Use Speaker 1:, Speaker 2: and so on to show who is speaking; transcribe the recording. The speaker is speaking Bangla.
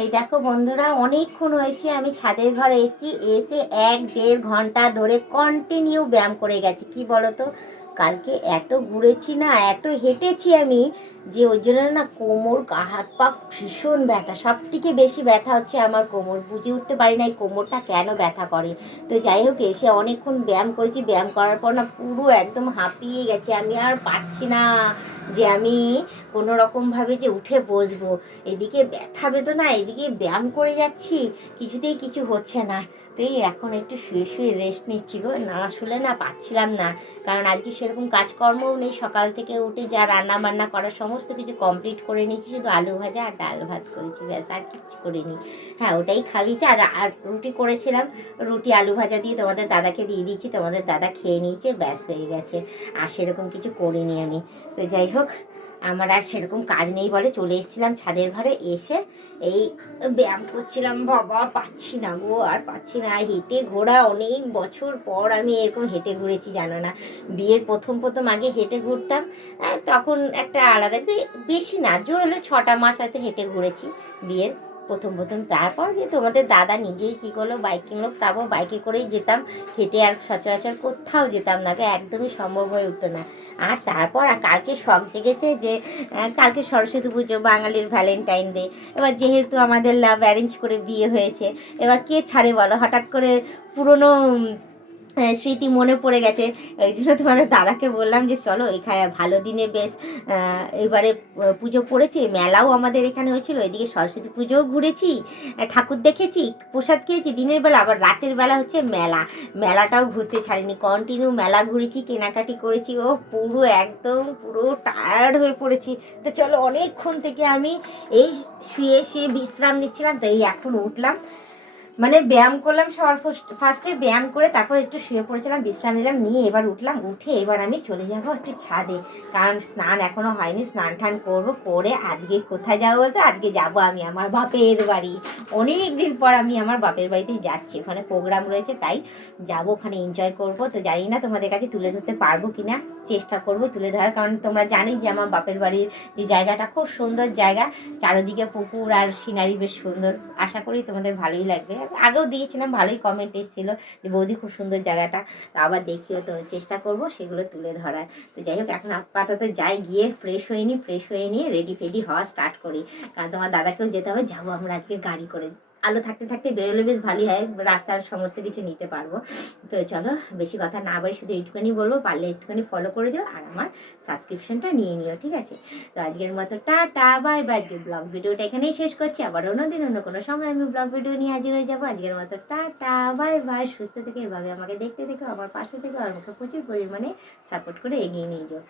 Speaker 1: এই দেখো বন্ধুরা, অনেকক্ষণ হয়েছে আমি ছাদের ঘরে এসেছি, এসে এক দেড় ঘণ্টা ধরে কন্টিনিউ ব্যায়াম করে গেছি। কি বলো তো কালকে এত ঘুরেছি না, এত হেঁটেছি আমি যে ওই জন্য না কোমর হাত, পা ভীষণ ব্যথা। সব থেকে বেশি ব্যথা হচ্ছে আমার কোমর। বুঝে উঠতে পারি না এই কোমরটা কেন ব্যথা করে। তো যাই হোক, এসে অনেকক্ষণ ব্যায়াম করেছি। ব্যায়াম করার পর না পুরো একদম হাঁপিয়ে গেছে। আমি আর পারছি না যে আমি কোনো রকমভাবে যে উঠে বসবো। এদিকে ব্যথা বেদনা, এদিকে ব্যায়াম করে যাচ্ছি। কিছুতেই কিছু হচ্ছে না। তো এই এখন একটু শুয়ে শুয়ে রেস্ট নিচ্ছি গো। না শুলে না পাচ্ছিলাম না। কারণ আজকে সেরকম কাজকর্মও নেই। সকাল থেকে উঠে যা রান্না বান্না করার সমস্ত কিছু কমপ্লিট করে নিয়েছি, শুধু আলু ভাজা আর ডাল ভাত করেছি, ব্যাস, আর কিচ্ছু করিনি। হ্যাঁ ওটাই খাবিয়েছি আর আর রুটি করেছিলাম। রুটি, আলু ভাজা দিয়ে তোমাদের দাদাকে দিয়ে দিয়েছি, তোমাদের দাদা খেয়ে নিয়েছে, ব্যাস হয়ে গেছে। আর সেরকম কিছু করিনি আমি। তো যাই হোক আমার আর সেরকম কাজ নেই বলে চলে এসেছিলাম ছাদের ঘরে। এসে এই ব্যায়াম করছিলাম, বাবা, পাচ্ছি না গো, আর পাচ্ছি না। হেঁটে ঘোরা অনেক বছর পর আমি এরকম হেঁটে ঘুরেছি, জানো না। বিয়ের প্রথম প্রথম আগে হেঁটে ঘুরতাম তখন একটা আলাদা বেশি না, জোর হলে ছটা মাস হয়তো হেঁটে ঘুরেছি বিয়ের। প্রথম প্রথম। তারপর গিয়ে তোমাদের দাদা নিজেই কী করল? বাইক কিনলো তারপর বাইকে করেই যেতাম। হেঁটে আর সচরাচর কোথাও যেতাম না একদমই সম্ভব হয়ে উঠতো না। আর তারপর আর কালকে শখ জেগেছে যে কালকে সরস্বতী পুজো, বাঙালির ভ্যালেন্টাইন ডে। এবার যেহেতু আমাদের লাভ অ্যারেঞ্জ করে বিয়ে হয়েছে, এবার কে ছাড়ে বলো? হঠাৎ করে পুরনো স্মৃতি মনে পড়ে গেছে। এই জন্য তোমাদের দাদাকে বললাম যে, চলো, এখানে ভালো দিনে বেশ এবারে পুজো পড়েছে। মেলাও আমাদের এখানে হয়েছিল। এদিকে সরস্বতী পুজোও ঘুরেছি ঠাকুর দেখেছি, প্রসাদ খেয়েছি। দিনের বেলা, আবার রাতের বেলা হচ্ছে মেলা। মেলাটাও ঘুরতে ছাড়িনি। কন্টিনিউ মেলা ঘুরেছি, কেনাকাটি করেছি। ও, পুরো একদম, পুরো টায়ার্ড হয়ে পড়েছি। তো চলো, অনেকক্ষণ থেকে আমি এই শুয়ে শুয়ে বিশ্রাম নিচ্ছিলাম। তো এই এখন উঠলাম। মানে ব্যায়াম করলাম সবার ফার্স্টে ব্যায়াম করে তারপর একটু শুয়ে পড়েছিলাম, বিশ্রাম নিলাম, নিয়ে এবার উঠলাম, উঠে এবার আমি চলে যাব একটু ছাদে। কারণ স্নান এখনও হয়নি, স্নান টান করব, করে আজকে কোথায় যাব বলতে? আজকে যাব আমি আমার বাপের বাড়ি। অনেক দিন পর আমি আমার বাপের বাড়িতে যাচ্ছি, ওখানে প্রোগ্রাম রয়েছে, তাই যাব, ওখানে এনজয় করব। তো জানি না তোমাদের কাছে তুলে ধরতে পারব কি না চেষ্টা করব তুলে ধরার, কারণ তোমরা জানোই যে আমার বাপের বাড়ির যে জায়গাটা খুব সুন্দর জায়গা, চারিদিকে পুকুর আর সিনারি বেশ সুন্দর। আশা করি তোমাদের ভালোই লাগবে। আগেও দিয়েছিলাম, ভালোই কমেন্ট এসেছিল যে, বৌদি খুব সুন্দর জায়গাটা। আবার দেখিও তো চেষ্টা করব, সেগুলো তুলে ধরার। তো যাই হোক, এখন আপাতত যাই, গিয়ে ফ্রেশ হয়ে নিই ফ্রেশ হয়ে নিয়ে রেডি ফেডি হওয়া স্টার্ট করি। কারণ তোমার দাদাকেও যেতে হবে, যাব আমরা আজকে গাড়ি করে। আলো থাকতে থাকতে বেরোলে বেশ ভালোই হয়, রাস্তার সমস্ত কিছু নিতে পারব। তো চলো, বেশি কথা না বলে শুধু একটুখানি বলব, পারলে একটুখানি ফলো করে দিও আর আমার সাবস্ক্রিপশনটা নিয়ে নিও, ঠিক আছে? তো আজকের মতো টাটা বাই বাই আজকের ব্লগ ভিডিওটা এখানেই শেষ করছি। আবার অন্যদিন অন্য কোনো সময় আমি ব্লগ ভিডিও নিয়ে হাজির হয়ে যাব। আজকের মতো টাটা বাই বাই সুস্থ থেকে এভাবে আমাকে দেখতে দেখো, আমার পাশে থেকে, আর আমাকে প্রচুর পরিমাণে সাপোর্ট করে এগিয়ে নিয়ে যাও।